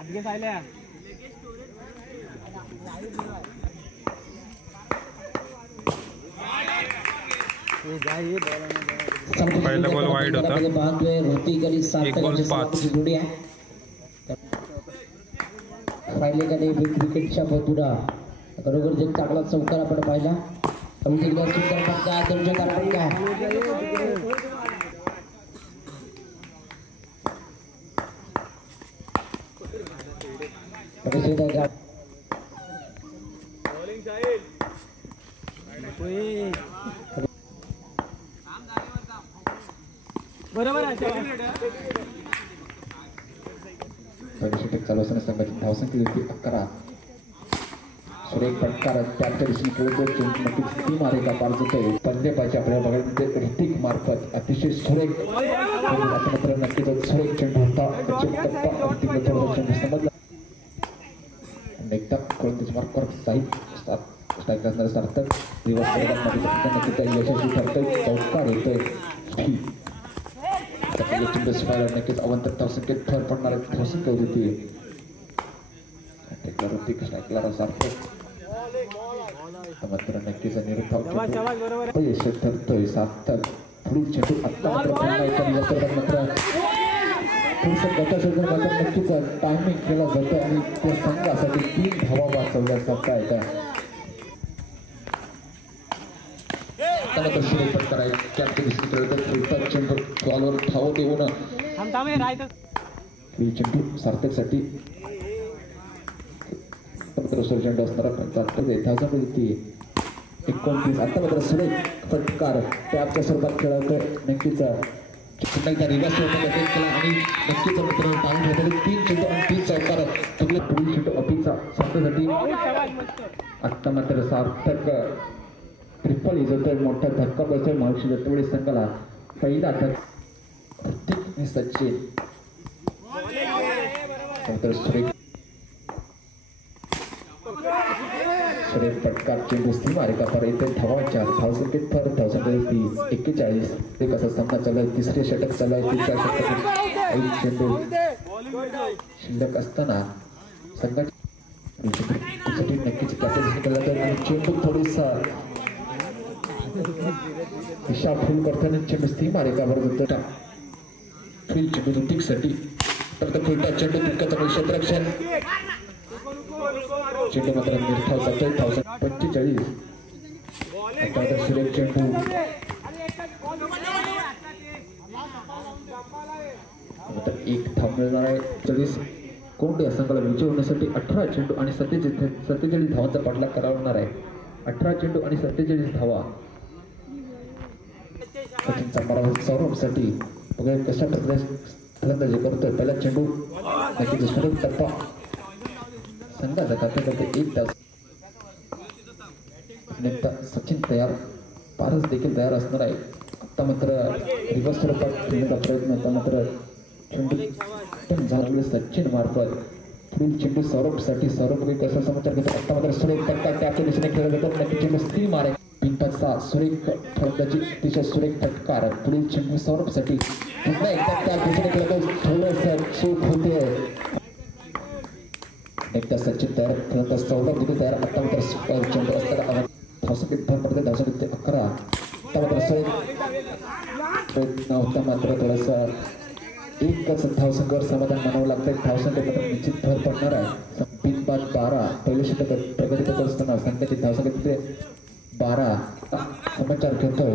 पहिला ball wide होता, 1 ball 5. विकेटच्या बरोबर एक चांगला चौकार आपण पाहिला. बरोबर आहे. चालू असताना संघाची धावसंख्या 11. सुरेख फटकार त्याच्या दिशेने खेळतो. नक्कीच ती मारे का पार जातोय. पंजाबाच्या आपल्याला बघायला ऋतिक मार्फत अतिशय सुरेख मात्र नक्कीच सुरेख चेंडू होता. चेंडू समजला एकदा कळून त्याच्या मार्फत स्ट्राईक असणारे सार्थक दिवस नक्कीच यशस्वी ठरतोय. चौकार येतोय. नक्कीच अवंतर धावसंख्येत भर पडणार धावसंख्या होती. ऋतिक स्ट्राईकला सार्थक मात्र नक्कीच यश ठरतोय. सार्थक पुढील चेंडू आता मात्र नक्कीच टायमिंग केला जातो आणि त्या संघासाठी 3 धावा वाचवल्या जात आहेत. चेंडू बॉलवर धाव देऊन चेंडू सार्थकसाठी चेंडू असणारा 29. आता मात्र सुरेख फटकार टॅपच्या स्वरूपात खेळतोय. नक्कीच पुन्हा एकदा रिव्हर्स केला आणि नक्कीच मित्र टाइम होते. 3 चेंडू आणि 3 चौकार पुढील चेंडू अपीचा सार्थकसाठी. आता मात्र सार्थक ट्रिपल इजतोय. मोठा धक्का बसतोय महाराष्ट्र दत्तवडे संघाला. पहिला धक्का ऋतिक आणि सचिन. सुरेख फटकार चेंडू मारे का पर इथे धावांच्या धावसंख्येत भर धावसंख्या 41. ते कसं सामना चालू आहे. 3रे षटक चालू आहे. 3च्या षटकात 5 चेंडू शिल्लक असताना संघाची नक्कीच कॅप्टन्सी केला जातो आणि चेंडू थोडीसा दिशा फुल करताना चेंडू मारे का बरं जातो. फुल चेंडू ऋतिकसाठी. फुलटा चेंडू तितकं क्षेत्ररक्षण. चेंडू मात्र निर्धाव जातोय. 45. सुरेख चेंडू एक धाव मिळणार आहे. 40 कोण या संघाला विजय होण्यासाठी 18 चेंडू आणि 47 धावांचा पाठलाग करावणार आहे. 18 चेंडू आणि 47 धावा. सचिनचा मारा सौरभसाठी बघा कशा प्रकारे फलंदाजी करतोय. पहिला चेंडू नक्कीच सुरेख टप्पा संघाचा खात्यामध्ये 1 तास. सचिन तयार. पारस देखील तयार असणार आहे. आता मात्र रिव्हर्स स्वरूपात खेळण्याचा प्रयत्न. आता मात्र चेंडू पण झालेले सचिन मार्फत पुढील चेंडू सौरभसाठी. सौरभ कसा समाचार घेतो. आता मात्र सुरेख फटकार त्याच्या दिशेने खेळला जातो. नक्की चेंडू स्त्री मारे. 3-5-6 सुरेख फलंदाजी अतिशय सुरेख फटकार. पुढील चेंडू सौरभसाठी. पुन्हा एकदा त्या दिशेने खेळतो. थोडंसं चूक होते. एकदा सचिन तयार खेळत सौरभ देखील तयार. आता मात्र चेंडू असताना धावसंख्येत भर पडते. धावसंख्येत 11. आता मात्र सुरेख प्रयत्न होता. मात्र थोडासा एकच धावसंख्येवर समाधान मानावं लागतंय. धावसंख्येत मात्र निश्चित भर पडणार आहे. 3-5-12 पहिले षटक प्रगती करत असताना संघाची धावसंख्येत 12. समाचार घेतोय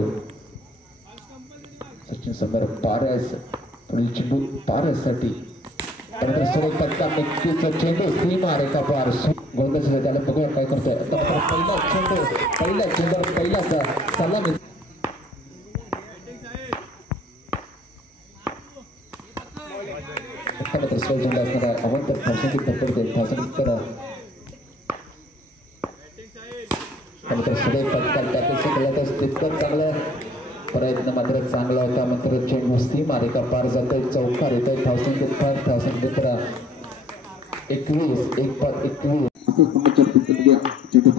सचिन समोर. पारस पुढील चेंडू पारससाठी. सुरेख फटकार नक्कीच चेंडू सीमा रेखा पार. गोलंदाज त्याला बघूया काय करतोय. आता पहिला चेंडू पहिला सलामी. चेंडू असणारा अवंतर धावसंख्येत पकडते. धावसंख्येत करा सुरेख फटकार त्यापेक्षा केला तितकं चांगलं प्रयत्न मात्र चांगला होता. मात्र चेंडू सीमा रेखा पार जातोय. चौकार येतोय. धावसंख्येत 21. चेंडू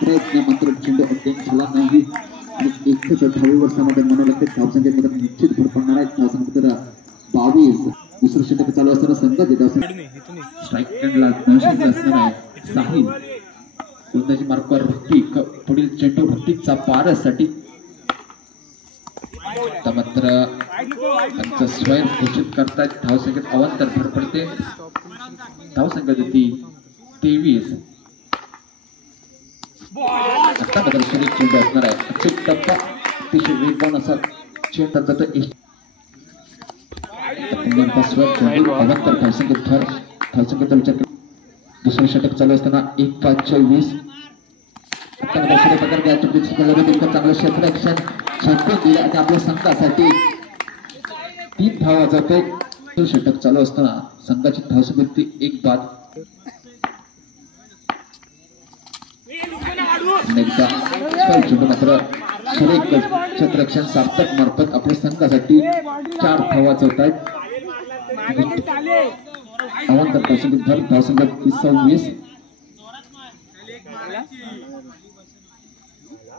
प्रयत्न मात्र चेंडू अत्यंत झाला नाही आणि एकच धावेवर समाधान म्हणावं लागते. धावसंख्येत मात्र निश्चित भर पडणार आहे. धावसंख्येत 22. दुसरं षटक चालू असताना संघ स्ट्राईक एंडला असणार आहे साहिल गोलंदाजी मार्कवर ऋतिक पुढील चेंडू ऋतिकचा पारसाठी मात्र त्यांचं स्वयं घोषित करतायत धावसंख्येत अवांतर भर पडते धावसंख्या ती 23 आता मात्र सुरेख चेंडू असणार आहे अचूक टप्पा अतिशय वेगवान असा चेंडू जातो स्वयं चेंडू अवांतर धावसंख्येत भर धावसंख्येचा विचार दुसरं षटक चालू असताना 1-5-24 चांगलं क्षेत्ररक्षण झटकून दिलं आणि आपल्या संघासाठी 3 धावा जातोय षटक चालू असताना संघाची धावसंख्या 1 बाद मात्र सुरेख क्षेत्ररक्षण सार्थक मार्फत आपल्या संघासाठी 4 धावा जात आहेत अवांतर धावसंख्या 26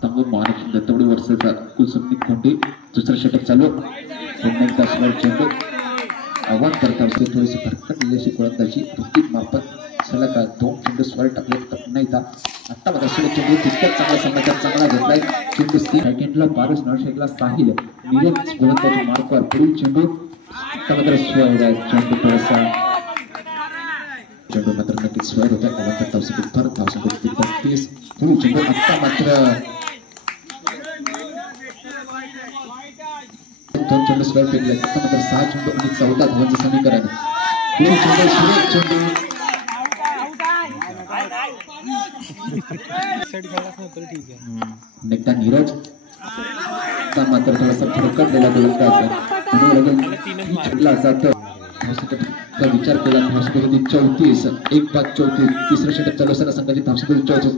तांबूर महाराष्ट्र दत्तवडी वर्षाचा कुलसुमनी खोंडे दुसरं षटक चालू चेंडू अवांतर थोडीशी भरकट गोलंदाजी ऋतिक मार्फत सलग 2 चेंडू स्वर टाकले नाही आता मात्र चेंडू तितक्याच चांगला समाचार चांगला घेतलाय चेंडू सेकंडला पारस नळशेकला साहिल नीरज गोलंदाजी मार्कवर पुढील चेंडू आता मात्र स्वर चेंडू थोडासा चेंडू मात्र नक्कीच स्वर होता अवांतर धावसंख्येत भर धावसंख्येत 32 पुढील चेंडू आता मात्र 2 चेंडू स्वर फेकले आता मात्र 6 चेंडू आणि 14 धावांचं समीकरण पुढील चेंडू सुरेख चेंडू नेता नीरज मात्र थोडासा फरकटलेला गोलंदाज जातो विचार केला धावसंख्या 34 1-5-34 तिसरं षटक चालू असताना संघाची धावसंख्या 34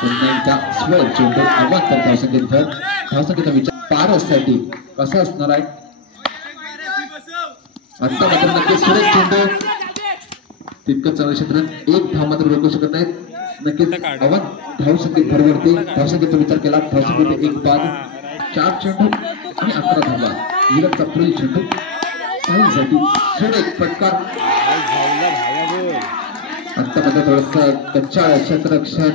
पुन्हा एकदा स्वर चेंडू अवांतर धावसंख्येत भर धावसंख्येचा विचार पारसाठी कसा असणार आहे आता मात्र नक्कीच सुरेख चेंडू तितकं चालू क्षेत्रात 1 धाव मात्र रोखू शकत नाहीत नक्कीच धावसंख्येत भरवरती धावसंख्येचा विचार केला धावसंख्येत 1 बाद 4 चेंडू आणि 11 धावा नीरजचा पुढील चेंडू साहिलसाठी सुरेख फटकार आता मात्र थोडंसं कच्चा क्षेत्ररक्षण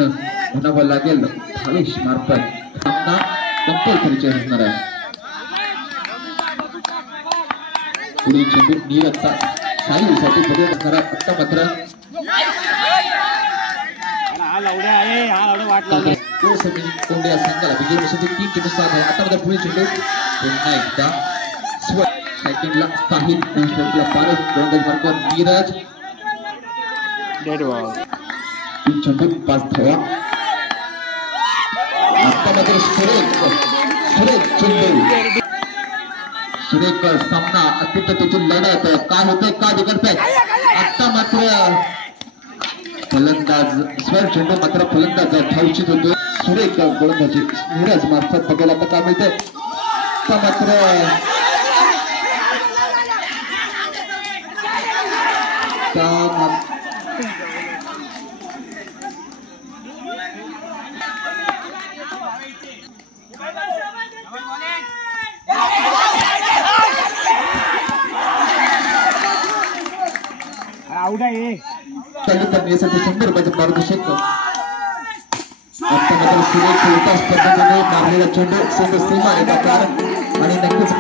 म्हणावं लागेल भावेश मार्फत सामना कंपल्सरीचे असणार आहे पुढील चेंडू नीरजचा साहिलसाठी पुढे असणारा आता मात्र कोंडे या संघाला विजय मिळवण्यासाठी 3 चेंडू 7 आहे आता मात्र पुढील चेंडू पुन्हा एकदा स्वर सेकंडला साहिल दुसऱ्याला पारस गोलंदाजी मार्कवर नीरज डेड बॉल 3 चेंडू 5 धावा आता मात्र सुरेख चेंडू सुरेख सामना अत्यंत त्याची लढत काय होतंय का बिघडतंय आता मात्र फलंदाज स्वर चेंडू मात्र फलंदाज धावचित होतो सुरेख गोलंदाजी नीरज मार्फत बघायला आता काय मिळतंय आता मात्र करण्यासाठी 100 रुपयाचं पारितोषिक आता मात्र सुरेख पद्धतीने मारलेला चेंडू सीमा आणि नक्कीच